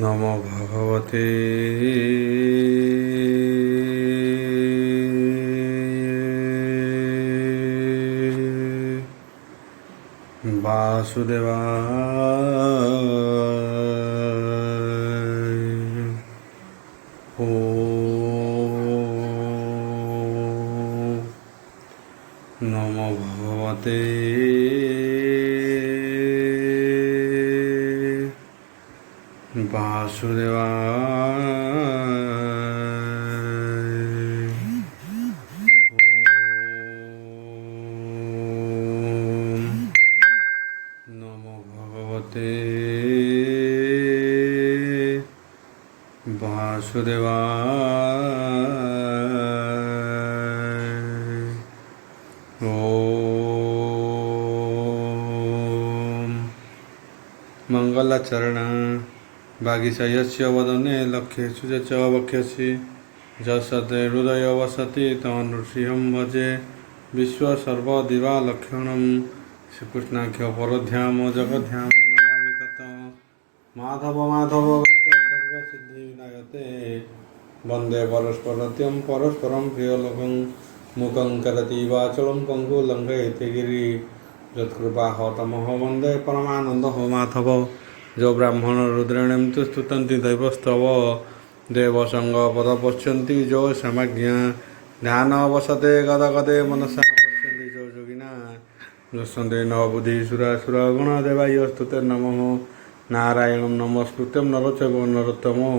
নমো ভগবতে বাসুদেবায়। নমো ভগবতে বাসুদেবায়। নমো ভগবতে বাসুদেবায়। ওম মঙ্গলাচরণ বাগীশয়স্য বদনে লক্ষ্যেষু চ বক্ষ্যসি যশতে হৃদয় বসতি তং নৃসিংহং ভজে বিশ্বসর্বদিবা লক্ষণম। শ্রীকৃষ্ণাখ্য পরধ্যাম জগদ্ধাম নমামি তত মাধব মাধব সর্বসিদ্ধি বিনায়তে বন্দে পরস্পরত্যম পরস্পরম প্রিয়লোকং মুখং করতি বাচলং পঙ্গু লঙ্ঘয়তে গিরি যৎকৃপা তমহ বন্দে পরমানন্দ মাধব। जो ब्राह्मण रुद्रेणं तु स्तुतन्ति दैवस्तव देवसंग पद पश्यन्ति जो समज्ञा ध्यान वसते गदगदे मनसा पश्यन्ति जो योगिना दृश्यन्ते न बुद्धिसुरासुरा गुणदेवाय स्तुते नमः। नारायणं नमस्कृत्यं नरचैव नरोत्तमो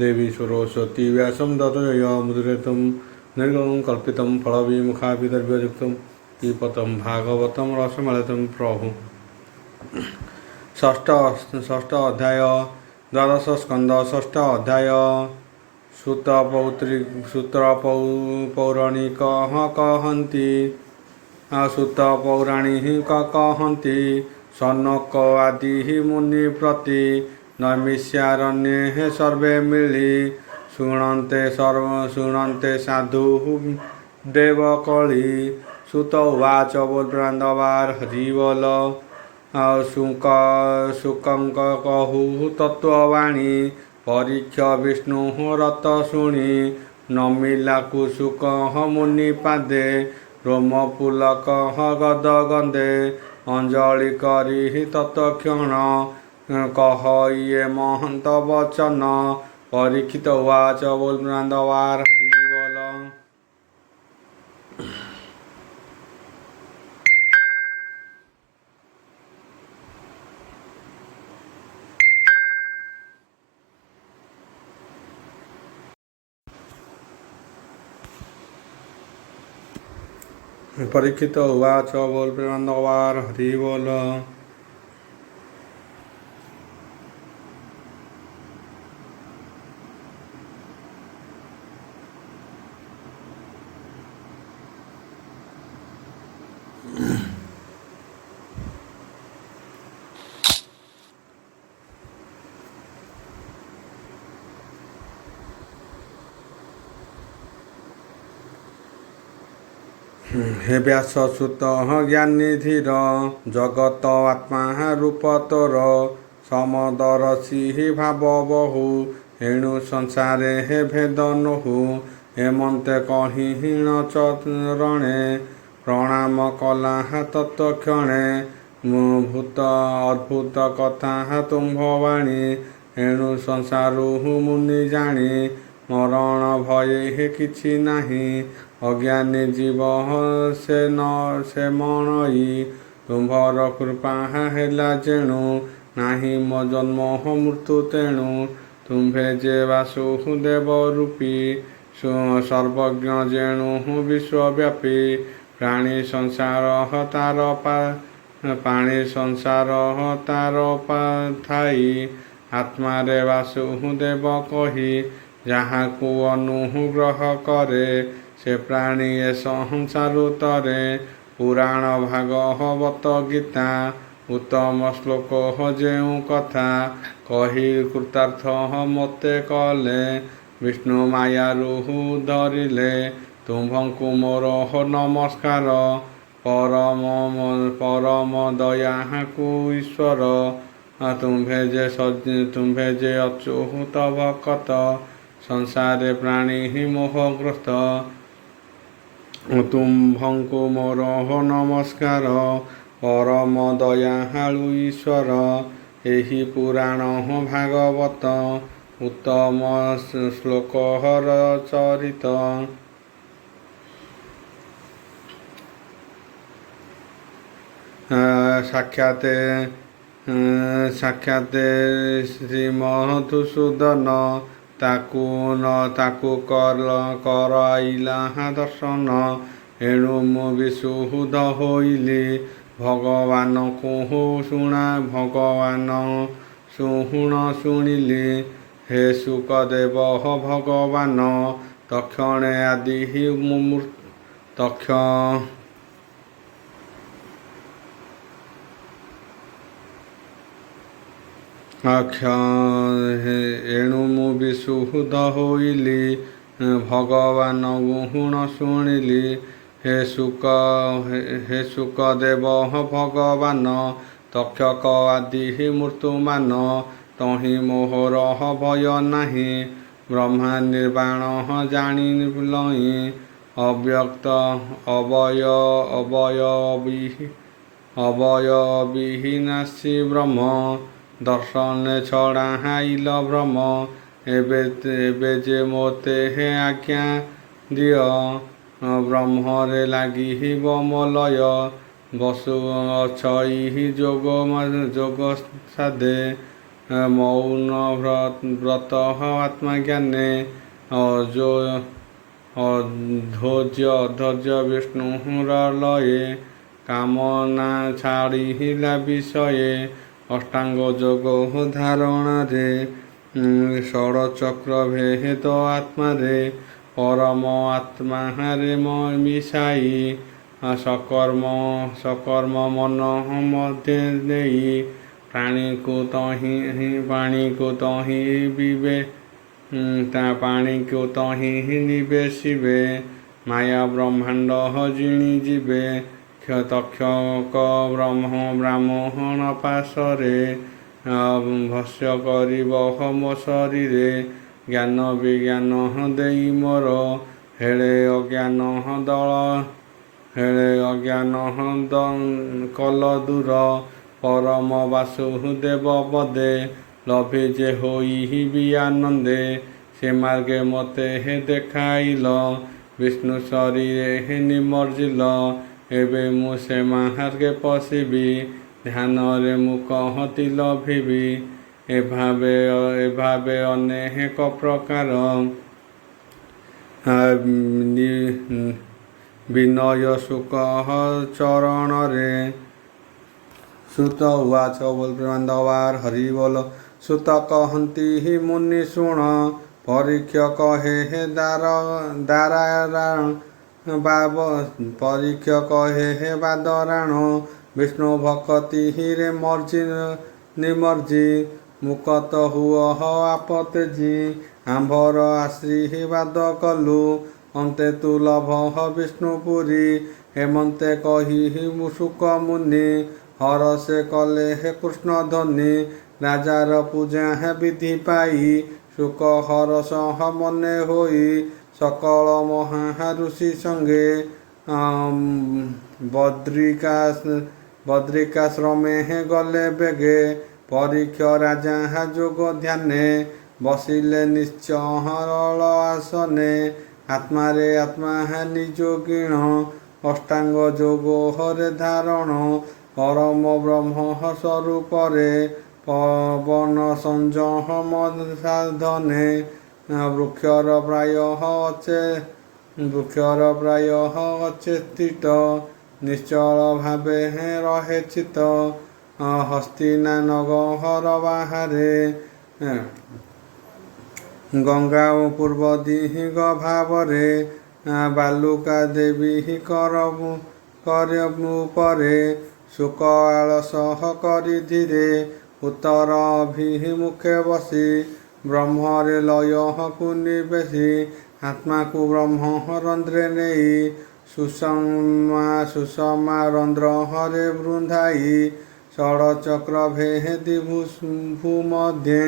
देवी सरस्वती व्यासं ततो मुद्रितं निर्गुणं कल्पितं फलविमुखाभिदर्भयुक्तं पिबतं भागवतं रसमलितं प्रभु। षष्ठ अध्याय द्वादश स्कंद षष्ठ अध्याय सूत्र पौराणिक कहन्ति सूत पौराणिक कहन्ति सनक आदि मुनि प्रति नैमिष्यारण्ये सर्वे मिली शुणन्ते साधु देवकली। सूत उवाच बोलबार हरिबोल शुकंक कहु तत्ववाणी परीक्ष विष्णु रत शुणी नमिला कुशुक मुनि पादे रोमपुलक गद गंदे अंजलि करी तत्क्षण कह ये महंत वचन। परीक्षित उवाच बोलबार हरिबोल। परीक्षित उवाच बोलबार हरिबोल। हे व्याससुत ज्ञानी धीर जगत आत्मा रूप तोर समदरसी भाव बहु एणु संसारे हे भेद नहु। हेमंते कही हीण चरणे प्रणाम कला तत्क्षणे भूत अद्भुत कथा तुम्भवाणी एणु संसारु मुनि जाणी मरण भये किछि नाही अज्ञानी जीव से मणई तुम्भर कृपा हेला जेणु नाही मो जन्म मृत्यु तेणु तुम्भे जे वासुदेव रूपी सर्वज्ञ जेणु विश्वव्यापी प्राणी संसार तार थाई आत्मा रे वासुदेव कही जहाँ को अनुग्रह करे से प्राणी संसारु तरे। पुराण भागवत गीता उत्तम श्लोक जेउ कथा कही कृतार्थ मते कले विष्णु मायारु धरिले ତୁମ୍ଭଙ୍କୁ ମୋର ନମସ୍କାର। ପରମ ଦୟାକୁ ଈଶ୍ୱର, ତୁମ୍ଭେ ଯେ ଅଚ୍ୟୁତ ଭକତ, ସଂସାରେ ପ୍ରାଣୀ ମୋହଗ୍ରସ୍ତ। ତୁମ୍ଭଙ୍କୁ ମୋର ନମସ୍କାର। ପରମ ଦୟାଳୁ ଈଶ୍ୱର, ଏହି ପୁରାଣ ଭାଗବତ ଉତ୍ତମ ଶ୍ଲୋକର ଚରିତ। ସାକ୍ଷାତେ ଶ୍ରୀମଧୁସୂଦନ, ତାକୁ କରାଇଲା ଦର୍ଶନ। ଏଣୁ ମୁଁ ବିଶୁଦ୍ଧ ହୋଇଲି, ଭଗବାନଙ୍କୁ ଶୁଣିଲି। ହେ ଶୁକଦେବ ଭଗବାନ, ତକ୍ଷଣେ ଏଣୁ ମୁଁ ବିଶୁଦ୍ଧ ହୋଇଲି, ଭଗବାନ ଗୁଣ ଶୁଣିଲି। ହେ ଶୁକଦେବ ଭଗବାନ, ତକ୍ଷକ ଆଦି ମୃତ୍ୟୁମାନ, ତହିଁ ମୋହର ଭୟ ନାହିଁ। ବ୍ରହ୍ମା ନିର୍ବାଣ ଜାଣିଲଇଁ, ଅବ୍ୟକ୍ତ ଅବୟ ବିହୀନାସୀ ବ୍ରହ୍ମ। ଦର୍ଶନେ ଛଡ଼ାଇଲ ଭ୍ରମ, ଏବେ ଯେ ମୋତେ ଆଜ୍ଞା ଦିଅ। ବ୍ରହ୍ମରେ ଲାଗିବ ମଲୟ, ବସୁ ଅଛଇ ଯୋଗ ସାଧେ। ମୌନ ବ୍ରତ ଆତ୍ମଜ୍ଞାନେ, ଅଧୈର୍ଯ୍ୟ ବିଷ୍ଣୁର ଲୟେ। କାମନା ଛାଡ଼ିଲା ବିଷୟେ, ଅଷ୍ଟାଙ୍ଗ ଯୋଗ ଧାରଣାରେ। ଷଡ଼ଚକ୍ର ଭେଦ ଆତ୍ମାରେ, ପରମ ଆତ୍ମାରେ ମିଶାଇ। ସକର୍ମ ମନ ମଧ୍ୟେ ନେଇ, ପାଣିକୁ ତହିଁ ନିବେଶିବେ। ମାୟା ବ୍ରହ୍ମାଣ୍ଡ ଜିଣି ଯିବେ, ତକ୍ଷକ ବ୍ରାହ୍ମଣ ପାଶରେ। ଭସ୍ୟ କରିବ ମୋ ଶରୀରେ, ଜ୍ଞାନ ବିଜ୍ଞାନ ଦେଇ ମୋର। ହେଳେ ଅଜ୍ଞାନ କଲ ଦୂର, ପରମ ବାସୁଦେବ ପଦେ। ଲଭି ଯେ ହୋଇବି ଆନନ୍ଦେ, ସେ ମାର୍ଗେ ମୋତେ ଦେଖାଇଲ। ବିଷ୍ଣୁ ଶରୀରେ ନିମଜ୍ଜିଲ, ଏବେ ମୁଁ ସେ ମାର୍ଗେ ପଶିବି। ଧ୍ୟାନରେ ମୁଁ କହନ୍ତି ଲଭିବି, ଏଭାବେ ଅନେକ ପ୍ରକାର। ବିନୟ ସୁକ ଚରଣରେ। ସୁତ ଉବାଚ। ବୋଲ ପ୍ରେମାନନ୍ଦବାର ହରି ବୋଲ। ସୁତ କହନ୍ତି ମୁନି ଶୁଣ, ପରୀକ୍ଷ କହେ ବାଦରାଣ। ବିଷ୍ଣୁ ଭକତିରେ ନିମଜ୍ଜି, ମୁକ୍ତ ହୁଅ ଆପତେଜି। ଆମ୍ଭର ଆଶୀର୍ବାଦ କଲୁ, ଅନ୍ତେ ତୁ ଲଭ ବିଷ୍ଣୁପୁରୀ। ହେମନ୍ତେ କହି ସୁକ ମୁନି, ହରଷେ କଲେ କୃଷ୍ଣ ଧ୍ୱନି। ରାଜାର ପୂଜା ବିଧି ପାଇ, ସୁକ ହରଷ ମନେ ହୋଇ। ସକଳ ମହାଋଷି ସଙ୍ଗେ, ବଦ୍ରିକାଶ୍ରମେ ଗଲେ ବେଗେ। ପରୀକ୍ଷ ରାଜା ଯୋଗ ଧ୍ୟାନେ, ବସିଲେ ନିଶ୍ଚଳ ଆସନେ। ଆତ୍ମାରେ ଆତ୍ମା ନିଜ ଗିଣ, ଅଷ୍ଟାଙ୍ଗ ଯୋଗ ହରେ ଧାରଣ। ପରମ ବ୍ରହ୍ମ ସ୍ୱରୂପରେ, ପବନ ସଂଯମ ସାଧନେ। ବୃକ୍ଷର ପ୍ରାୟ ଅଚେତିତ, ନିଶ୍ଚଳ ଭାବେ ରହେ ଚିତ। ହସ୍ତିନା ନଗର ବାହାରେ, ଗଙ୍ଗା ପୂର୍ବ ଦିଗ ଭାବରେ। ବାଲୁକା ଦେବୀ ଉପରେ, ଶୁକ ଆଳସ କରି ଧୀରେ। ଉତ୍ତର ଅଭିମୁଖେ ବସି, ବ୍ରହ୍ମରେ ଲୟକୁ ନିବେଶି। ଆତ୍ମାକୁ ବ୍ରହ୍ମ ରନ୍ଧ୍ରେ ନେଇ ସୁଷମା ରନ୍ଧ୍ର ହରେ ବୃନ୍ଧାଇ ଷଡ଼ଚକ୍ର ଭେଦି ଭୂମଧ୍ୟେ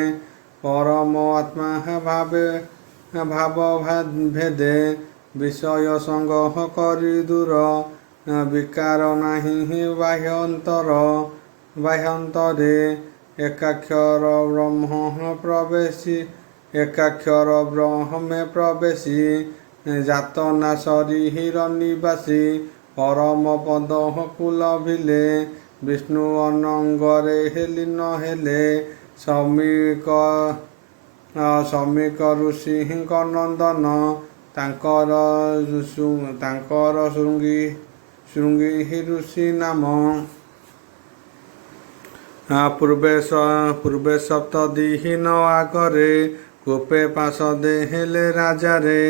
ପରମ ଆତ୍ମା ଭାବ ଭେଦେ ବିଷୟ ସଙ୍ଗ କରି ଦୂର ବିକାର ନାହିଁ ବାହ୍ୟନ୍ତରେ ଏକାକ୍ଷର ବ୍ରହ୍ମେ ପ୍ରବେଶୀ ଯାତନା ଶରୀର ନିବାସୀ ପରମ ପଦ କୁଲ ଭିଲେ ବିଷ୍ଣୁ ଅନଙ୍ଗରେ ଲୀନ ହେଲେ ସମୀକ ଋଷିଙ୍କ ନନ୍ଦନ ତାଙ୍କର ଶୃଙ୍ଗି ଋଷି ନାମ ପୂର୍ବେ ସପ୍ତଦିହୀନ ଆଗରେ କୋପେ ପାଶ ଦେହେଲେ ରାଜାରେ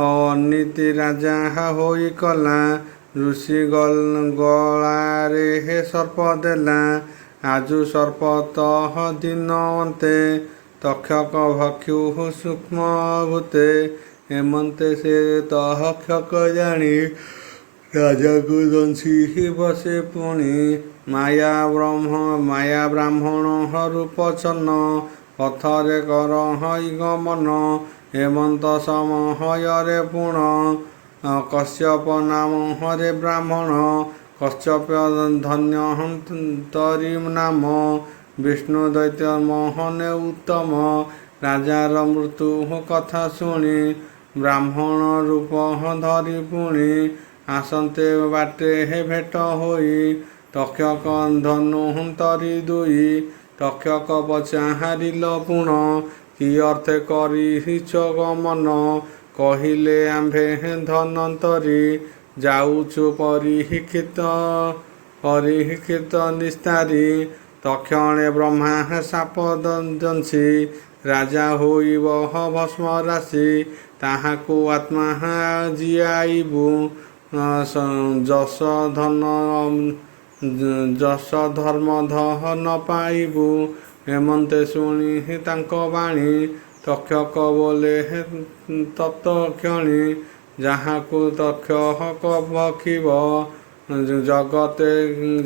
ଅନୀତି ରାଜା ହୋଇ କଲା ଋଷି ଗଳାରେ ସର୍ପ ଦେଲା ଆଜୁ ସର୍ପ ତହ ଦିନ ଅନ୍ତେ ତକ୍ଷକ ଭକ୍ଷୁ ସୂକ୍ଷ୍ମ ଭୂତେ ଏମନ୍ତେ ସେ ତକ୍ଷକ ଜାଣି ରାଜାକୁ ଦଂଶି ବସେ ପୁଣି ମାୟା ବ୍ରାହ୍ମଣ ରୂପ ଛନ୍ନ ପଥରେ କର ହଇ ଗମନ ହେମନ୍ତ ସମୟରେ ପୁଣ କଶ୍ୟପ ନାମ ହରେ ବ୍ରାହ୍ମଣ କଶ୍ୟପ ଧନ୍ୟନ୍ତରୀ ନାମ ବିଷ୍ଣୁ ଦୈତ୍ୟ ମୋହନେ ଉତ୍ତମ ରାଜାର ମୃତ୍ୟୁ କଥା ଶୁଣି ବ୍ରାହ୍ମଣ ରୂପ ଧରି ପୁଣି ଆସନ୍ତେ ବାଟେ ଭେଟ ହୋଇ ତକ୍ଷକ ଧନୁନ୍ତରୀ ଦୁଇ ତକ୍ଷକ ପଚାରିଲ ପୁଣ କି ଅର୍ଥେ କରିଛ ଗମନ କହିଲେ ଆମ୍ଭେ ଧନନ୍ତରୀ ଯାଉଛୁ ପରୀକ୍ଷିତ ନିସ୍ତାରୀ ତକ୍ଷଣେ ବ୍ରହ୍ମା ସାପ ଦଂଶି ରାଜା ହୋଇବ ଭସ୍ମ ରାଶି ତାହାକୁ ଆତ୍ମା ଜିଆଇବୁ ଯଶ ଧର୍ମ ଧନ ପାଇବୁ ହେମନ୍ତେ ଶୁଣି ତାଙ୍କ ବାଣୀ ତକ୍ଷକ ବୋଲେ ତତ୍କ୍ଷଣି ଯାହାକୁ ତକ୍ଷକ ଭକ୍ଷିବ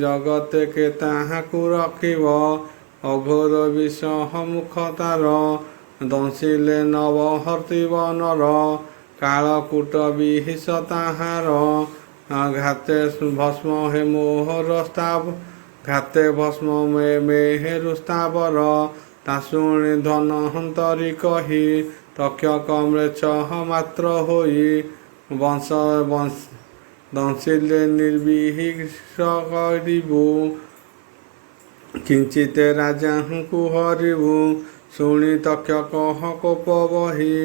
ଜଗତେ କେ ତାହାକୁ ରଖିବ ଅଘୋର ବିଷ ମୁଖ ତାର ଦଂଶିଲେ ନବହର୍ତ୍ତିବ ନର କାଳକୂଟ ବିହିଷ ତାହାର ଘାତେ ଭସ୍ମ ହେ ମୋହର ମେହେରୁ ସ୍ଥାବର ତା ଶୁଣି ଧନହନ୍ତରୀ କହି ତକ୍ଷକ ମ୍ଲେଚ୍ଛ ମାତ୍ର ହୋଇ ଦଂଶିଲେ ନିର୍ବିଷ କରିବୁ କିଞ୍ଚିତ ରାଜାଙ୍କୁ ହରିବୁ ଶୁଣି ତକ୍ଷକ କୋପ ବହି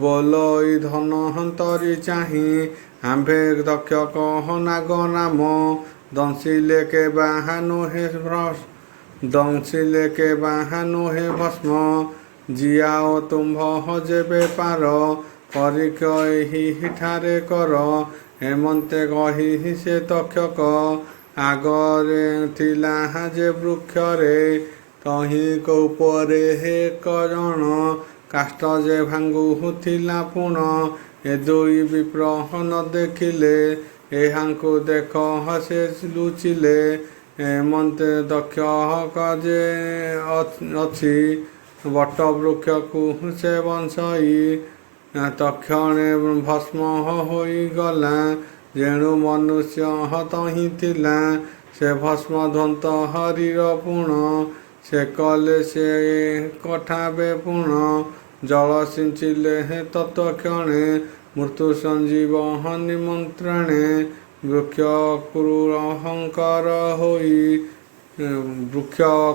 ବୋଲଇ ଧନହନ୍ତରୀ ଚାହିଁ ଆମ୍ଭେ ତକ୍ଷକ ନାଗ ନାମ ଦଂଶିଲେ କେ ବାହାନୁ ହେ ଭସ୍ମ ଜିଆଓ ତୁମ୍ଭ ଯେବେ ପାର ପରୀକ୍ଷ ଏହିଠାରେ କର ହେମନ୍ତେ କହି ସେ ତକ୍ଷକ ଆଗରେ ଥିଲା ଯେ ବୃକ୍ଷରେ ତହିଁ ଉପରେ ହେ କରଣ କାଷ୍ଠ ଯେ ଭାଙ୍ଗୁଥିଲା ପୁଣ ଏ ଦୁଇ ବିପ୍ର ନ ଦେଖିଲେ ଏହାଙ୍କୁ ଦେଖ ସେ ଲୁଚିଲେ ଏମନ୍ତେ ଦକ୍ଷକ ଯେ ଅଛି ବଟ ବୃକ୍ଷକୁ ସେ ବଂଶଇ ତକ୍ଷଣେ ଭସ୍ମ ହୋଇଗଲା ଯେଣୁ ମନୁଷ୍ୟ ତହିଁ ଥିଲା ସେ ଭସ୍ମ ଧ୍ୱନ୍ତ ହରିର ପୁଣ ସେ କଲେ ସେ କଠାବେ ପୁଣ ଜଳ ସିଞ୍ଚିଲେ ତତ୍କ୍ଷଣେ ମୃତ୍ୟୁ ସଞ୍ଜୀବ ନିମନ୍ତ୍ରଣେ ବୃକ୍ଷ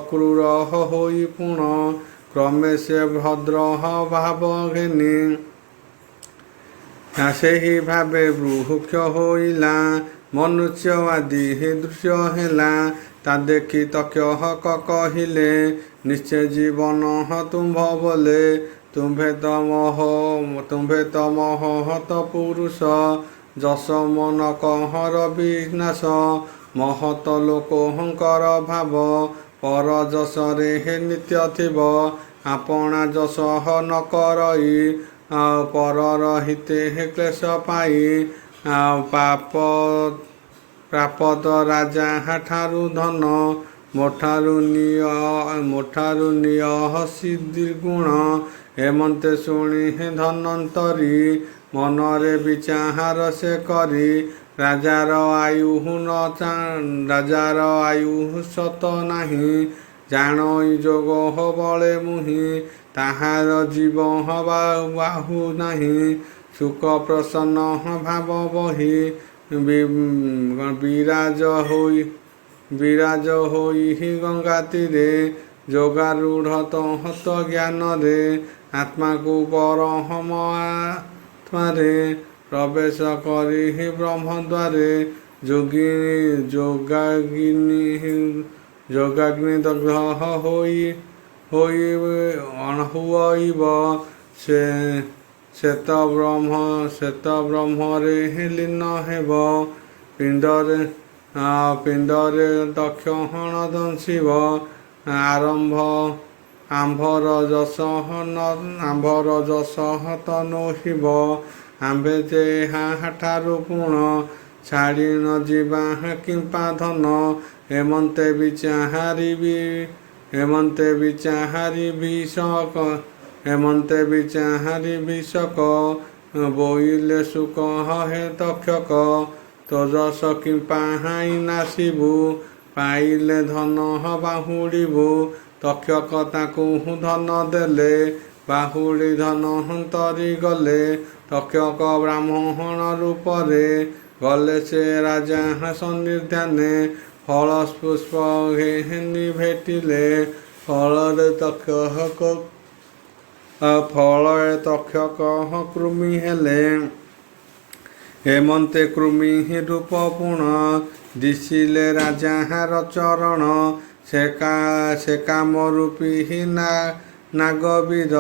କ୍ରୂର ହୋଇ ପୁଣ କ୍ରମେ ସେ ଭଦ୍ର ଭାବ ଘେନି ସେହି ଭାବେ ବୃକ୍ଷ ହୋଇଲା ମନୁଷ୍ୟ ଆଦି ଦୃଶ୍ୟ ହେଲା ତା ଦେଖି ତକ୍ଷକ କହିଲେ ନିଶ୍ଚୟ ଜୀବନ ତୁମ୍ଭ ବୋଲେ ତୁମ୍ଭେ ତ ମହତ ପୁରୁଷ ଯଶ ମନ କହର ବିନାଶ ମହତ ଲୋକଙ୍କର ଭାବ ପର ଯଶରେ ନିତ୍ୟ ଥିବ ଆପଣା ଯଶ ନ କରଇ ପରର ହିତେ କ୍ଲେଶ ପାଇ ପାପ ପ୍ରାପତ ରାଜା ଠାରୁ ଧନ ମୋଠାରୁ ନିୟ ହସି ଦ୍ୱିଗୁଣ ଏମନ୍ତେ ଶୁଣି ଧନନ୍ତରୀ ମନରେ ବିଚାର ସେ କରି ରାଜାର ଆୟୁ ସତ ନାହିଁ ଜାଣଇ ଯୋଗ ବଳେ ମୁହିଁ ତାହାର ଜୀବ ବାହୁ ନାହିଁ ସୁଖ ପ୍ରସନ୍ନ ଭାବ ବହି ବିରାଜ ହୋଇ ଗଙ୍ଗା ତୀରେ ଯୋଗାରୂଢ଼ ହତ ଜ୍ଞାନରେ ଆତ୍ମାକୁ ପରମ ଆତ୍ମାରେ ପ୍ରବେଶ କରି ବ୍ରହ୍ମଦ୍ୱାରେ ଯୋଗାଗ୍ନି ଦଗ୍ଧ ହୁଅଇବ ଶ୍ଵେତ ବ୍ରହ୍ମରେ ଲୀନ ହେବ ପିଣ୍ଡରେ ଦକ୍ଷହଣ ଦଂଶିବ ଆମ୍ଭର ଯଶ ତନୋହିବ ଆମ୍ଭେ ଯେ ଠାରୁ ପୁଣ ଛାଡ଼ି ନ ଯିବା କିମ୍ପା ଧନ ଏମନ୍ତେ ବିଚାହାରି ବିଶକ ବୋଇଲେ ସୁକ ହେ ତକ୍ଷକ ତୋ ଯଶ କିମ୍ପା ହାଇ ନାସିବୁ ପାଇଲେ ଧନ ବାହୁଡ଼ିବୁ ତକ୍ଷକ ତାକୁ ଧନ ଦେଲେ ବାହୁଡ଼ି ଧନ ହନ୍ତରି ଗଲେ ତକ୍ଷକ ବ୍ରାହ୍ମଣ ରୂପରେ ଗଲେ ସେ ରାଜା ସନ୍ନିଧାନେ ଫଳ ପୁଷ୍ପ ଘେନି ଭେଟିଲେ ଫଳରେ ତକ୍ଷକ କୃମି ହେଲେ ହେମନ୍ତେ କୃମି ରୂପ ପୁଣ ଦିଶିଲେ ରାଜାର ଚରଣ ସେ କାମ ରୂପୀ ନାଗବୀର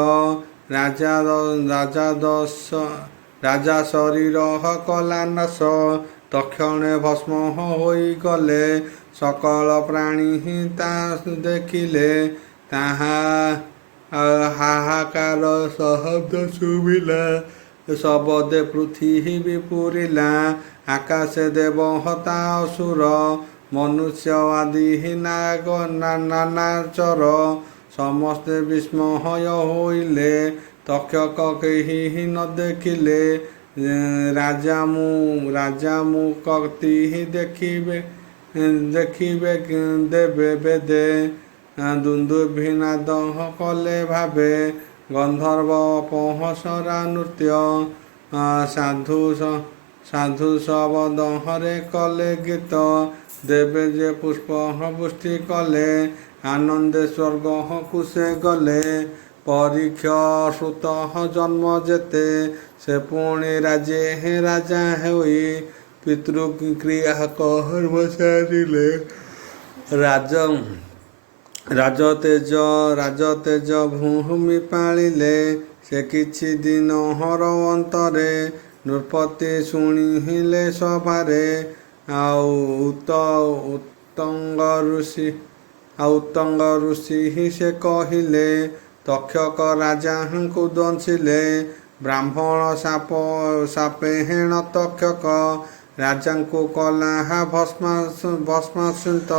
ରାଜା ଶରୀର କଲା ନାଶ ତକ୍ଷଣେ ଭସ୍ମ ହୋଇଗଲେ ସକଳ ପ୍ରାଣୀ ତା ଦେଖିଲେ ତାହା ହାହାକାର ଶବ୍ଦ ଶୁଭିଲା ଶବଦେ ପୃଥିବୀ ପୁରିଲା ଆକାଶେ ଦେବହତା ଅସୁର ମନୁଷ୍ୟ ଆଦି ନାନାଚର ସମସ୍ତେ ବିସ୍ମୟ ହୋଇଲେ ତକ୍ଷକ କେହି ନ ଦେଖିଲେ ରାଜା ମୁଁ କତି ଦେଖିବେ ଦେବେ ବେଦେ ଦୁନ୍ଦୁଭିନାଦ କଲେ ଭାବେ ଗନ୍ଧର୍ବ ପହସରା ନୃତ୍ୟ ସାଧୁ ଶବଦହରେ କଲେ ଗୀତ ଦେବେ ଯେ ପୁଷ୍ପ ବୃଷ୍ଟି କଲେ ଆନନ୍ଦେ ସ୍ୱର୍ଗକୁ ସେ ଗଲେ ପରୀକ୍ଷ ଶ୍ରୁତ ଜନ୍ମ ଯେତେ ସେ ପୁଣି ରାଜା ହୋଇ ପିତୃକ୍ରିୟା କର୍ମ ସାରିଲେ ରାଜତେଜ ଭୂମି ପାଳିଲେ ସେ କିଛି ଦିନ ହର ଅନ୍ତରେ ନୃପତି ଶୁଣିଲେ ସଭାରେ ଉତ୍ତଙ୍ଗ ଋଷି ସେ କହିଲେ ତକ୍ଷକ ରାଜାଙ୍କୁ ଦଂଶିଲେ ବ୍ରାହ୍ମଣ ସାପେ ହେଣ ତକ୍ଷକ ରାଜାଙ୍କୁ କଲା ଭସ୍ମାସୁତ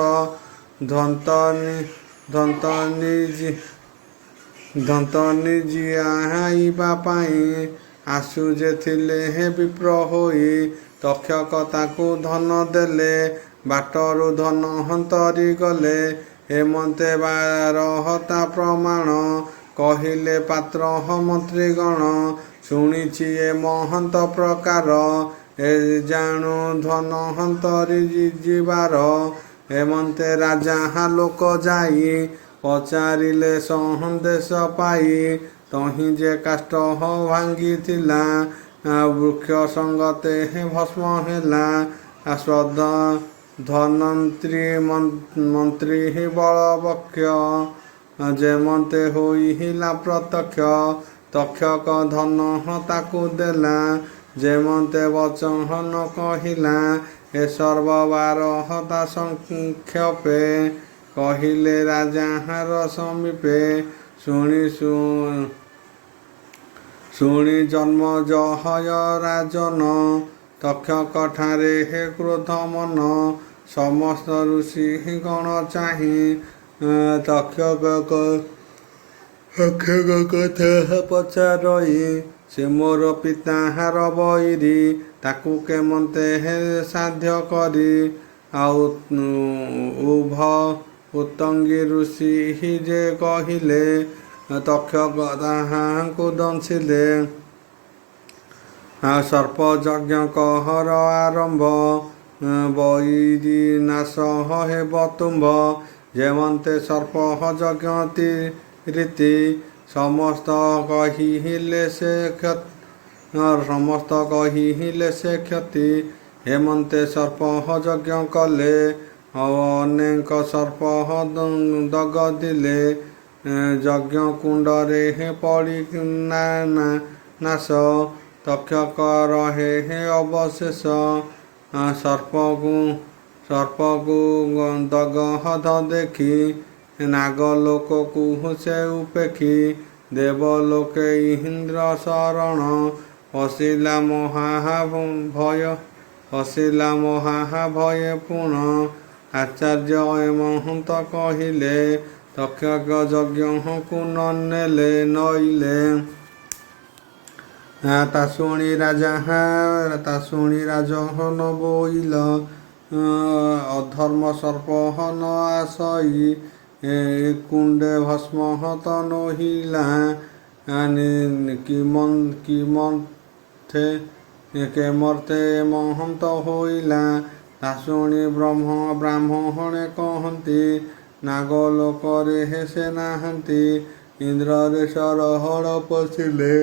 ଧନ୍ତନି ଜିଆଇବା ପାଇଁ ଆସୁ ଯେ ଥିଲେ ବିପ୍ର ହୋଇ ତକ୍ଷକ ତାକୁ ଧନ ଦେଲେ ବାଟରୁ ଧନ ହନ୍ତରି ଗଲେ ହେମନ୍ତେ ବାରହତା ପ୍ରମାଣ କହିଲେ ପାତ୍ର ମନ୍ତ୍ରୀଗଣ ଶୁଣିଛି ଏ ମହନ୍ତ ପ୍ରକାର ଏ ଜାଣୁ ଧନ ହନ୍ତରି ଯିବାର ହେମନ୍ତେ ରାଜା ଲୋକ ଯାଇ ପଚାରିଲେ ସନ୍ଦେଶ ପାଇ ତହିଁ ଯେ କାଷ୍ଠ ଭାଙ୍ଗିଥିଲା ବୃକ୍ଷ ସଙ୍ଗତେ ଭସ୍ମ ହେଲା ଧନନ୍ତ୍ରୀ ମନ୍ତ୍ରୀ ବଳବକ୍ଷ ଯେମନ୍ତେ ହୋଇଲା ପ୍ରତ୍ୟକ୍ଷ ତକ୍ଷକ ଧନ ତାକୁ ଦେଲା ଯେମନ୍ତେ ବଚନ କହିଲା ଏ ସର୍ବବାରହତା ସଂକ୍ଷେପେ କହିଲେ ରାଜାର ସମୀପେ ଶୁଣି ଜନ୍ମଜୟ ରାଜନ ତକ୍ଷକଠାରେ ହେ କ୍ରୋଧ ମନ। ସମସ୍ତ ଋଷି ଗଣ ଚାହିଁ ତକ୍ଷକ କଥା ପଚାରଇ। ସେ ମୋର ପିତା ହାର ବୈରୀ ତାକୁ କେମନ୍ତେ ହେ ସାଧ୍ୟ କରି। ଆଉ ଉଭ ଉତ୍ତଙ୍ଗୀ ଋଷି ଯେ କହିଲେ ତକ୍ଷକ ତାହାଙ୍କୁ ଦଂଶିଲେ। ସର୍ପ ଯଜ୍ଞ କହର ଆରମ୍ଭ ବୈରୀ ନାଶ ହେବ ତୁମ୍ଭ। ଯେମନ୍ତେ ସର୍ପ ଯଜ୍ଞ ରୀତି ସମସ୍ତ କହିଲେ ସେ କ୍ଷତି। ହେମନ୍ତେ ସର୍ପ ଯଜ୍ଞ କଲେ ଅନେକ ସର୍ପ ଦଗଦିଲେ। ଯଜ୍ଞ କୁଣ୍ଡରେ ପଡ଼ି ନାଶ ତକ୍ଷକ ରହେ ଅବଶେଷ। ସର୍ପକୁ ଦଗଧ ଦେଖି ନାଗଲୋକକୁ ସେ ଉପେକ୍ଷି। ଦେବଲୋକେ ଇନ୍ଦ୍ର ଶରଣ ପଶିଲା ମହାଭୟେ ପୁଣ। ଆଚାର୍ଯ୍ୟ ଏମନ୍ତ କହିଲେ ତକ୍ଷକ ଯଜ୍ଞକୁ ନଇଲେ। ତା ଶୁଣି ରାଜନ ବୋଇଲ ଅଧର୍ମ ସର୍ପ ନ ଆସଇ। କୁଣ୍ଡେ ଭସ୍ମ ତନୋହିଲା କେମର୍ତେ ମହନ୍ତ ହୋଇଲା। ତା ଶୁଣି ବ୍ରାହ୍ମଣେ କହନ୍ତି ନାଗଲୋକରେ ସେ ନାହାନ୍ତି। ଇନ୍ଦ୍ରରେ ସରହର ପଶିଲେ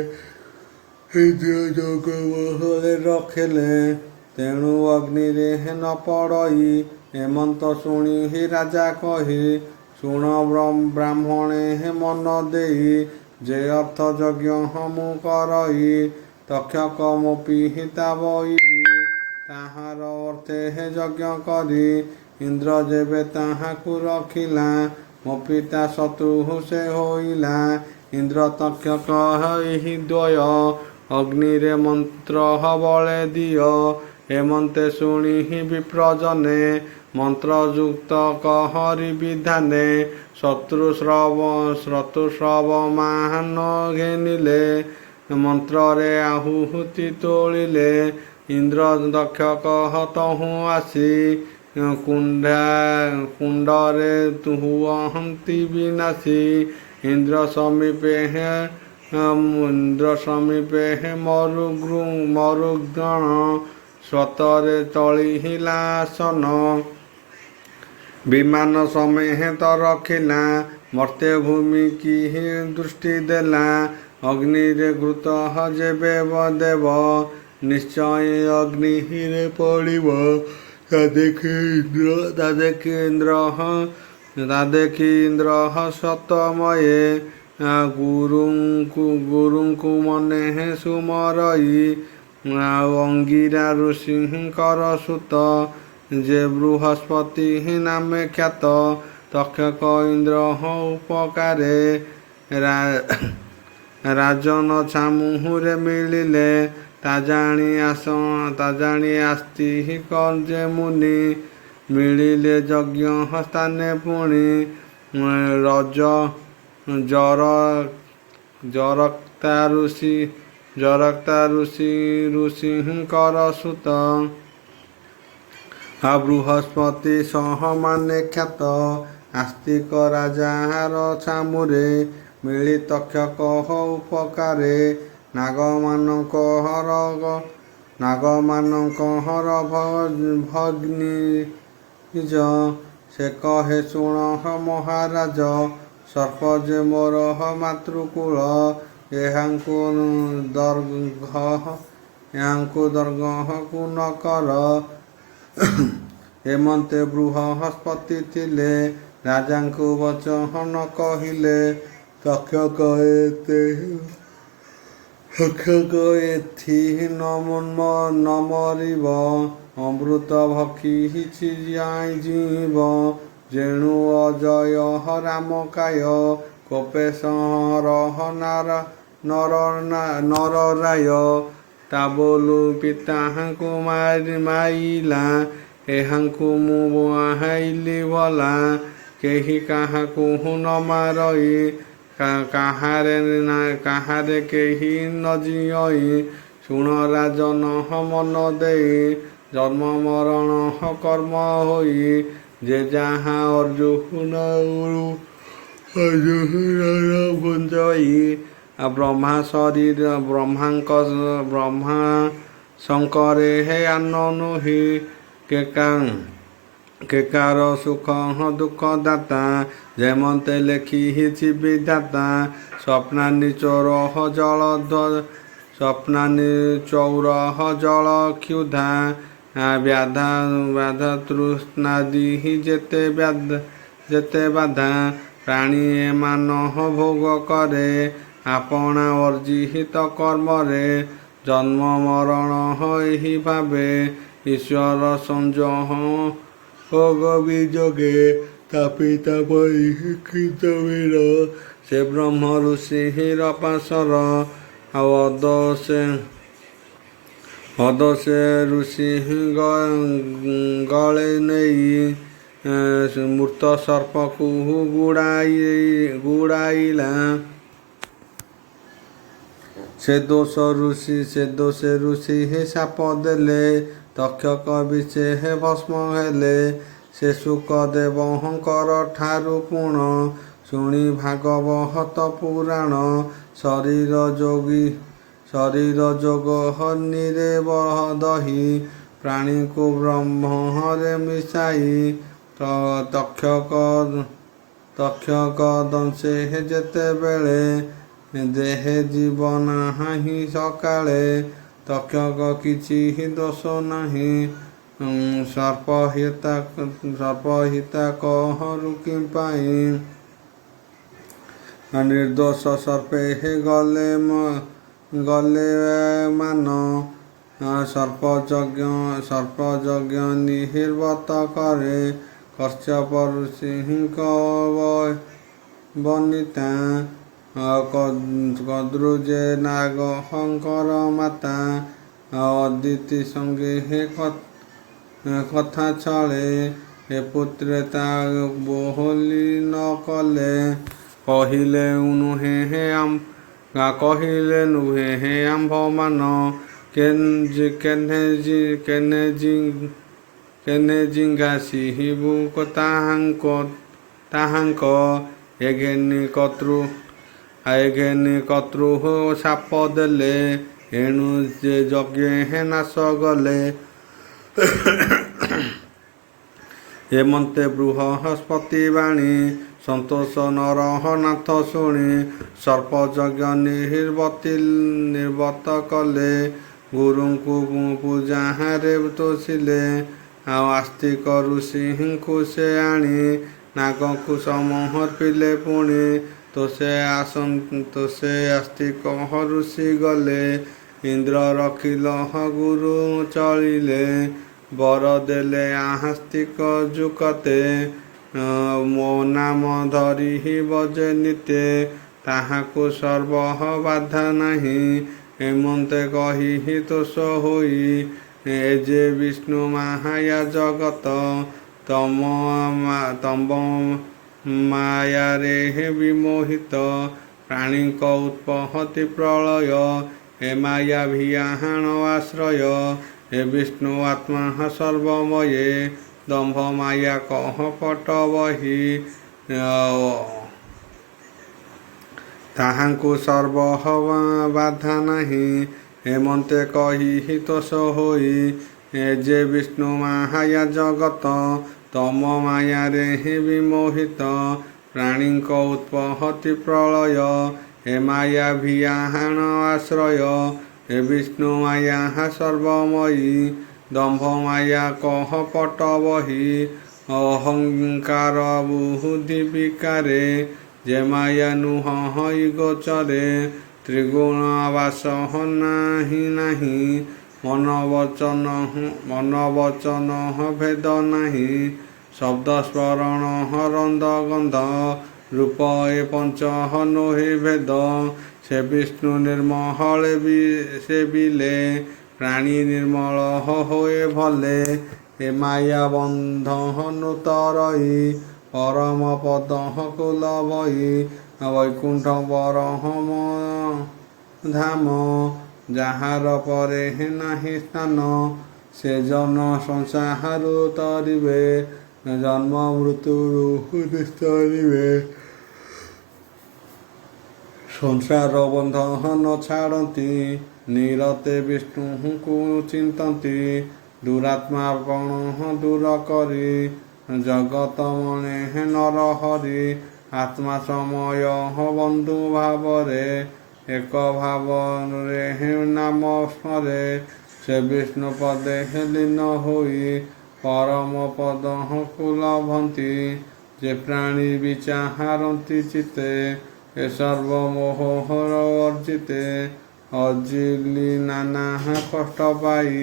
ଇନ୍ଦ୍ର ଯୋଗ ମହରେ ରଖିଲେ। ତେଣୁ ଅଗ୍ନିରେ ନ ପଡ଼ଇ। ଏମନ୍ତ ଶୁଣି ରାଜା କହି ଶୁଣ ବ୍ରାହ୍ମଣେ ମନ ଦେଇ। ଯେ ଅର୍ଥ ଯଜ୍ଞ ମୁଁ କରଇ ତକ୍ଷକ ମୋ ପିତା ବୈରୀ। ତାହାର ଅର୍ଥେ ଯଜ୍ଞ କରି ଇନ୍ଦ୍ର ଯେବେ ତାହାକୁ ରଖିଲା। ମୋ ପିତା ଶତ୍ରୁ ସେ ହୋଇଲା। ଇନ୍ଦ୍ର ତକ୍ଷକ ଏହି ଦ୍ୱୟ ଅଗ୍ନିରେ ମନ୍ତ୍ର ବଳେ ଦିଅ। ହେମନ୍ତେ ଶୁଣି ବିପ୍ରଜନେ ମନ୍ତ୍ରଯୁକ୍ତ କହରି ବିଧାନେ। ଶତ୍ରୁଶ୍ରବ ମାନ ଘେନିଲେ ମନ୍ତ୍ରରେ ଆହୁତି ତୋଳିଲେ। ଇନ୍ଦ୍ର ତକ୍ଷକ ତହୁଁ ଆସି କୁଣ୍ଡରେ ହୁଅନ୍ତି ବିନାଶୀ। ଇନ୍ଦ୍ର ସମୀପେ ମରୁଦ୍ଗଣ ସ୍ୱତରେ ତଳିଲା ଆସନ। ବିମାନ ସମେତ ରଖିଲା ମର୍ତ୍ତ୍ୟ ଭୂମି କି ଦୃଷ୍ଟି ଦେଲା। ଅଗ୍ନିରେ ଘୃତ ଯେବେ ଦେବ ନିଶ୍ଚୟ ଅଗ୍ନିରେ ପଡ଼ିବ। ତା ଦେଖି ଇନ୍ଦ୍ର ଶତମୟେ ଗୁରୁଙ୍କୁ ମନେ ସୁମରଇ। ଅଙ୍ଗିରା ଋଷିଙ୍କର ସୁତ ଯେ ବୃହସ୍ପତି ନାମେ ଖ୍ୟାତ। ତକ୍ଷକ ଇନ୍ଦ୍ର ଉପକାରେ ରାଜନ ଛାମୁରେ ମିଳିଲେ। ତା ଜାଣି ଆସ୍ତିକ ଯେ ମୁନି ମିଳିଲେ ଯଜ୍ଞ ସ୍ଥାନେ ପୁଣି। ଜରକ୍ତା ଋଷିଙ୍କର ସୁତ ବୃହସ୍ପତି ସହମାନେ ଖ୍ୟାତ। ଆସ୍ତିକ ରାଜାର ଛାମୁରେ ମିଳି ତକ୍ଷକ ଉପକାରେ। ନାଗମାନଙ୍କର ଭଗ୍ନିଜ ସେ କହେ ଶୁଣ ମହାରାଜ। ସର୍ପ ଯେ ମୋର ମାତୃକୁଳ ଏହାଙ୍କୁ ଦର୍ଗହକୁ ନ କର। ହେମନ୍ତେ ବୃହସ୍ପତି ଥିଲେ ରାଜାଙ୍କୁ ବଚନ କହିଲେ। ତକ୍ଷକ ଏଥି ନ ମରିବ ଅମୃତ ଭକ୍ଷି ଜୀବ। ଯେଣୁ ଅଜୟ ରାମକାୟ କୋପେ ସଂରହ ନରରାୟ ତା ବୋଲୁ ପିତାଙ୍କୁ ମାଇଲା ଏହାଙ୍କୁ ମୁଁ ବାହାଇଲି ଭଲା କେହି କାହାକୁ ନ ମାରଇ କାହାରେ କେହି ନ ଜିଅଇ ଶୁଣ ରାଜନ ମନ ଦେଇ ଜନ୍ମ ମରଣ କର୍ମ ହୋଇ ଯେ ଯାହା ଅର୍ଜୁନ ଗୁଞ୍ଜଇ ବ୍ରହ୍ମା ଶଙ୍କରେ ହେ ଆନ ନୁହି କେକାର ସୁଖ ଦୁଃଖ ଦାତା ଯେମନ୍ତେ ଲେଖିଛି ବିଧାତା ସ୍ୱପ୍ନାନି ଚୌର ଜଳ କ୍ଷୁଧା ବ୍ୟାଧା ତୃଷ୍ଣାଦି ଯେତେ ବାଧା ପ୍ରାଣୀ ଏମାନ ଭୋଗ କରେ ଆପଣା ଅର୍ଜିତ କର୍ମରେ ଜନ୍ମ ମରଣ ଏହି ଭାବେ ଈଶ୍ୱର ସଂଯୋଗ ଭୋଗ ବିଯୋଗେ ତାପିତା ପରୀକ୍ଷିତ ସେ ବ୍ରହ୍ମ ଋଷି ରପାସର ଆଉ ଅଦସେ ଋଷି ଗଳେ ନେଇ ମୃତ ସର୍ପକୁ ଗୁଡ଼ାଇଲା ସେ ଦୋଷେ ଋଷି ହେ ସାପ ଦେଲେ ତକ୍ଷକ ବିଷେ ହେ ଭସ୍ମ ହେଲେ ସେ ଶୁକଦେବଙ୍କର ଠାରୁ ପୁଣ ଶୁଣି ଭାଗବତ ପୁରାଣ ଶରୀର ଯୋଗ ହନିରେ ଦହି ପ୍ରାଣୀକୁ ବ୍ରହ୍ମରେ ମିଶାଇ ତକ୍ଷକ ଦଂଶେ ଯେତେବେଳେ ଦେହେ ଜୀବନ ନାହିଁ ସକାଳେ ତକ୍ଷକ କିଛି ଦୋଷ ନାହିଁ ସର୍ପହିତା କହରୁ କିମ୍ପାଇଁ ନିର୍ଦୋଷ ସର୍ପେ ଗଲେ ମାନ ସର୍ପଯଜ୍ଞ ନିର୍ବତ କରେ କଶ୍ୟପ ଋଷିଙ୍କ ବନିତା କଦୃଜେ ନାଗଙ୍କର ମାତା ଅଦିତି ସଙ୍ଗେ ହେ କଥା ଛଳେ ଏ ପୁତ୍ରେ ତା ବୋହଲି ନ କଲେ କହିଲେ ନୁହେଁ ହେ ଆମ୍ଭମାନ କେନେ ଜିଙ୍ଘାସିବୁ ତାହାଙ୍କ ଏଘେନି କର୍ତ୍ତୃ ସାପ ଦେଲେ ଏଣୁ ଯେ ଯଜ୍ଞେ ହେ ନାଶ ଗଲେ ହେମନ୍ତେ ବୃହସ୍ପତି ବାଣୀ ସନ୍ତୋଷ ନରନାଥ ଶୁଣି ସର୍ପଯଜ୍ଞ ନିର୍ବତ କଲେ ଗୁରୁଙ୍କୁ ପୂଜାରେ ତୋଷିଲେ ଆଉ ଆସ୍ତିକ ଋଷିଙ୍କୁ ସେ ଆଣି ନାଗଙ୍କୁ ସମର୍ପିଲେ ପୁଣି ତୋଷେ ଆସ୍ତିକ ଋଷି ଗଲେ ଇନ୍ଦ୍ର ରଖିଲ ଗୁରୁ ଚଳିଲେ ବର ଦେଲେ ଆସ୍ତିକ ଯୁକତେ ମୋ ନାମ ଧରି ବଜେ ନିତେ ତାହାକୁ ସର୍ବ ବାଧା ନାହିଁ ଏମନ୍ତେ କହି ତୋଷ ହୋଇ ଏ ଯେ ବିଷ୍ଣୁ ମାୟା ଜଗତ ତମ ମାୟାରେ ବିମୋହିତ ପ୍ରାଣୀଙ୍କ ଉତ୍ପତ୍ତି ପ୍ରଳୟ ଏ ମାୟା ଭିଆହାଣ ଆଶ୍ରୟ ଏ ବିଷ୍ଣୁ ଆତ୍ମା ସର୍ବମୟେ ଦମ୍ଭ ମାୟା କହପଟ ବହି ତାହାଙ୍କୁ ସର୍ବ ବାଧା ନାହିଁ ହେମନ୍ତେ କହି ତୋଷ ହୋଇ ଏ ଯେ ବିଷ୍ଣୁ ମାୟା ଜଗତ ତମ ମାୟାରେ ବିମୋହିତ ପ୍ରାଣୀଙ୍କ ଉତ୍ପତ୍ତି ପ୍ରଳୟ ଏ ମାୟା ଭିଆହାଣ ଆଶ୍ରୟ ଏ ବିଷ୍ଣୁ ମାୟା ସର୍ବମୟୀ ଦମ୍ଭ ମାୟା କହପଟ ବହି ଅହଙ୍କାର ବୁଦ୍ଧି ବିକାରେ ଯେ ମାୟା ନୁହଁ ଗୋଚରେ ତ୍ରିଗୁଣ ବାସ ନାହିଁ ମନବଚନ ଭେଦ ନାହିଁ ଶବ୍ଦ ସ୍ମରଣ ରନ୍ଦ ଗନ୍ଧ ରୂପ ଏ ପଞ୍ଚ ନୋହି ଭେଦ ସେ ବିଷ୍ଣୁ ନିର୍ମହଳେ ସେବିଲେ ପ୍ରାଣୀ ନିର୍ମଳ ହୋଏ ଭଲେ। ଏ ମାୟା ବନ୍ଧନୁ ତରଇ ପରମ ପଦ କୁଲ ବଇ ବୈକୁଣ୍ଠ ବରହମ ଧାମ। ଯାହାର ପରେ ନାହିଁ ସ୍ଥାନ ସେ ଜନ ସଂସାରୁ ତରିବେ ଜନ୍ମ ମୃତ୍ୟୁରୁ ନିସ୍ତରିବେ। ସଂସାର ବନ୍ଧନ ଛାଡ଼ନ୍ତି ନିରତେ ବିଷ୍ଣୁଙ୍କୁ ଚିନ୍ତନ୍ତି। ଦୁରାତ୍ମା କଣ ଦୂର କରି ଜଗତ ମଣେ ନର ହରି। ଆତ୍ମା ସମୟ ବନ୍ଧୁ ଭାବରେ ଏକ ଭାବରେ ନାମ ସ୍ମରେ। ସେ ବିଷ୍ଣୁ ପଦେ ଲୀନ ହୋଇ ପରମ ପଦକୁ ଲଭନ୍ତି। ଯେ ପ୍ରାଣୀ ବିଚାରନ୍ତି ଚିତ୍ତେ ଏ ସର୍ବ ମୋହର ଅର୍ଜିତେ। ଅଜିଲି ନାନା କଷ୍ଟ ପାଇ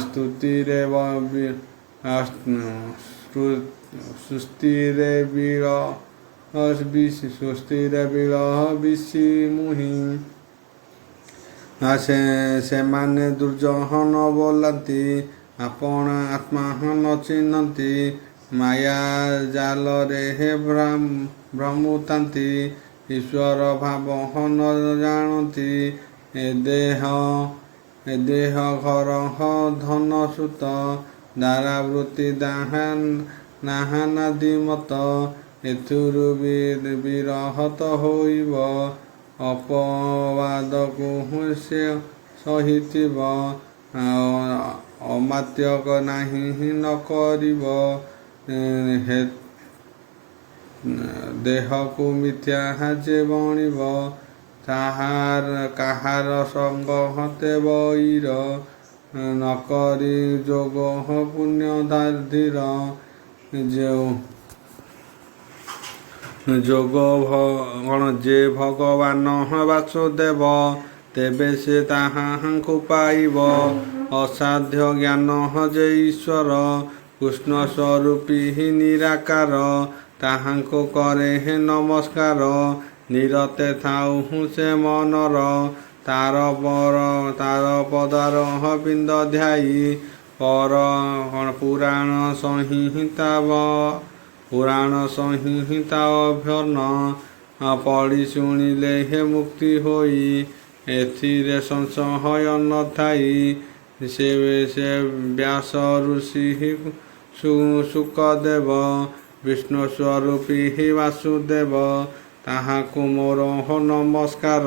ସ୍ତୁତିରେ ସୁସ୍ଥିରେ ବିଳ ବିଶି ମୁହିଁ। ସେମାନେ ଦୁର୍ଜନ ବୋଲାନ୍ତି ଆପଣା ଆତ୍ମା ନ ଚିହ୍ନନ୍ତି। ମାୟା ଜାଲରେ ଭ୍ରମୁଥାନ୍ତି ଈଶ୍ୱର ଭାବ ନ ଜାଣନ୍ତି। ଏ ଦେହ ଘର ଧନ ସୁତ ଦାରାବୃତ୍ତି ନାହାନାଦି ମତ। ଏଥିରୁ ବିରହତ ହୋଇବ ଅପବାଦକୁ ସେ ସହିଥିବ। ଅମାତ୍ୟ ନାହିଁ ନ କରିବ ଦେହକୁ ମିଥ୍ୟା ଯେ ବଣିବ। କାହାର ସଙ୍ଗ ହତେ ବଇର ନ କରି ଯୋଗ ପୁଣ୍ୟ ଧୀର। ଯୋଗ ଯେ ଭଗବାନ ବାସୁଦେବ ତେବେ ସେ ତାହାଙ୍କୁ ପାଇବ। ଅସାଧ୍ୟ ଜ୍ଞାନ ଯେ ଈଶ୍ୱର କୃଷ୍ଣ ସ୍ୱରୂପୀ ନିରାକାର। ତାହାଙ୍କୁ କରେ ନମସ୍କାର ନିରତେ ଥାଉ ସେ ମନର। ତାର ପଦାର ବିନ୍ଦ ଧ୍ୟାଇ ପୁରାଣ ସଂହିତା ଅଭ୍ୟର୍ନ ପଢ଼ି ଶୁଣିଲେ ହେ ମୁକ୍ତି ହୋଇ। ଏଥିରେ ସଂଶୟ ନ ଥାଇ ସେ ବ୍ୟାସ ଋଷି ଶୁକଦେବ ବିଷ୍ଣୁ ସ୍ୱରୂପୀ ବାସୁଦେବ ତାହାଙ୍କୁ ମୋର ନମସ୍କାର।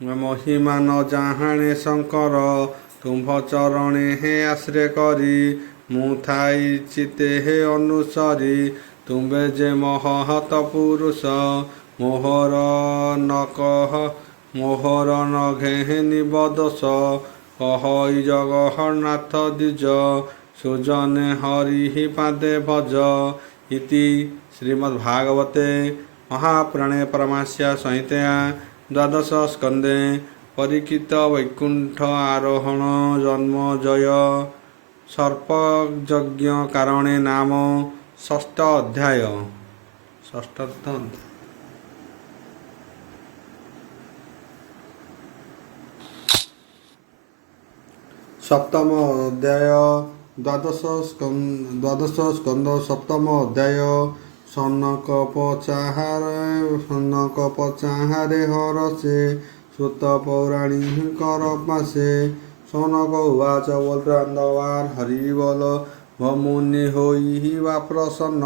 ମହିମା ନ ଜାଣେ ଶଙ୍କର ତୁମ୍ଭ ଚରଣେ ଆଶ୍ରୟ କରି। ମୁଁ ଥାଇ ଚିତେ ଅନୁସରି ତୁମ୍ଭେ ଯେ ମହତ ପୁରୁଷ। ମୋହର ନଘେ ନିବ ଦୋଷ କହଇ ଜଗନ୍ନାଥ ଦ୍ୱିଜ। ସୁଜନେ ହରି ପାଦେ ଭଜ। ଇତି ଶ୍ରୀମଦ୍ଭାଗବତେ ମହାପୁରାଣେ ପାରମହଂସ୍ୟ ସଂହିତାୟାं ଦ୍ୱାଦଶ ସ୍କନ୍ଧେ ପରୀକ୍ଷିତ ବୈକୁଣ୍ଠ ଆରୋହଣ ଜନ୍ମଜୟ ସର୍ପଯଜ୍ଞ କାରଣେ ନାମ ଷଷ୍ଠ ଅଧ୍ୟାୟ। ସପ୍ତମ ଅଧ୍ୟାୟ ଦ୍ୱାଦଶ ସ୍କନ୍ଧ ସପ୍ତମ ଅଧ୍ୟାୟ। ସନକ ପଚାହାରେ ହରଷେ ସୁତ ପୌରାଣିକର ପାଶେ। ସନକ ଉବାଚ ବୋଲରାନ୍ଦବାର ହରିବୋଲ ଭମୁନି ହୋଇବା ପ୍ରସନ୍ନ।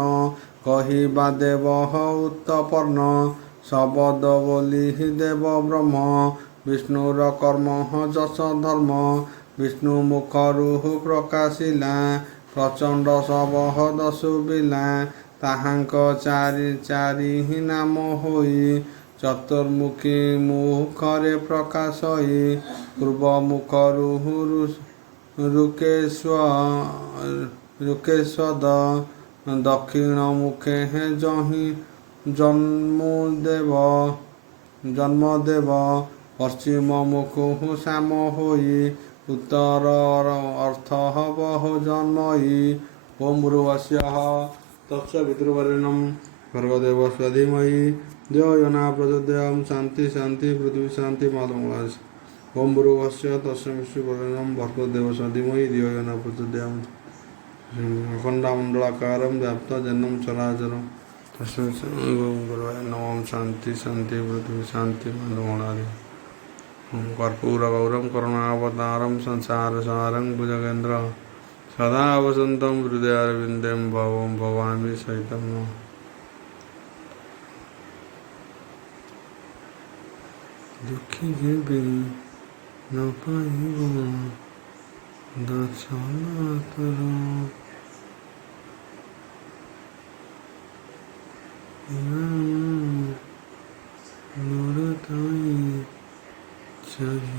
କହିବା ଦେବ ଉତ୍ତପର୍ଣ୍ଣ ଶବଦ ବୋଲି ଦେବ ବ୍ରହ୍ମ। ବିଷ୍ଣୁର କର୍ମ ଯଶ ଧର୍ମ ବିଷ୍ଣୁ ମୁଖରୁ ପ୍ରକାଶିଲା। ପ୍ରଚଣ୍ଡ ଶବଦ ଶୁଭିଲା ତାହାଙ୍କ ଚାରି ନାମ ହୋଇ। ଚତୁର୍ମୁଖୀ ମୁଖରେ ପ୍ରକାଶଇ ପୂର୍ବ ମୁଖରୁ ଋକେଶ୍ୱଦ ଦକ୍ଷିଣ ମୁଖେ ଜନ୍ମଦେବ ପଶ୍ଚିମ ମୁଖୁ ସାମ ହୋଇ। ଉତ୍ତର ଅର୍ଥ ବହୁ ଜନ୍ମଇ। ଓಂ ଭୁର୍ଭୁବଃ ତତ୍ସବିତୁର୍ବରେଣ୍ୟଂ भर्गदेवस्य धीमहि धियो यो न प्रचोदयात् शान्ति शान्ति पृथ्वी शान्ति मातङ्गलास् ओम भूर्भुवस्सुः तस्य विष्णुर्वरेण्यं भर्गदेवस्य धीमहि धियो यो न प्रचोदयात् अखण्डमण्डलाकारं व्याप्तं चराचरं तस्मै गुरुवे नमः शान्ति शान्ति पृथ्वी शान्ति मातङ्गलास् कर्पूरगौरं करुणावतारं संसारसारं भुजगेन्द्रं सदा वसन्तं हृदयारविन्दे भवं भवामि सहितं दुःखी जीवे न पाइब दर्शन तोर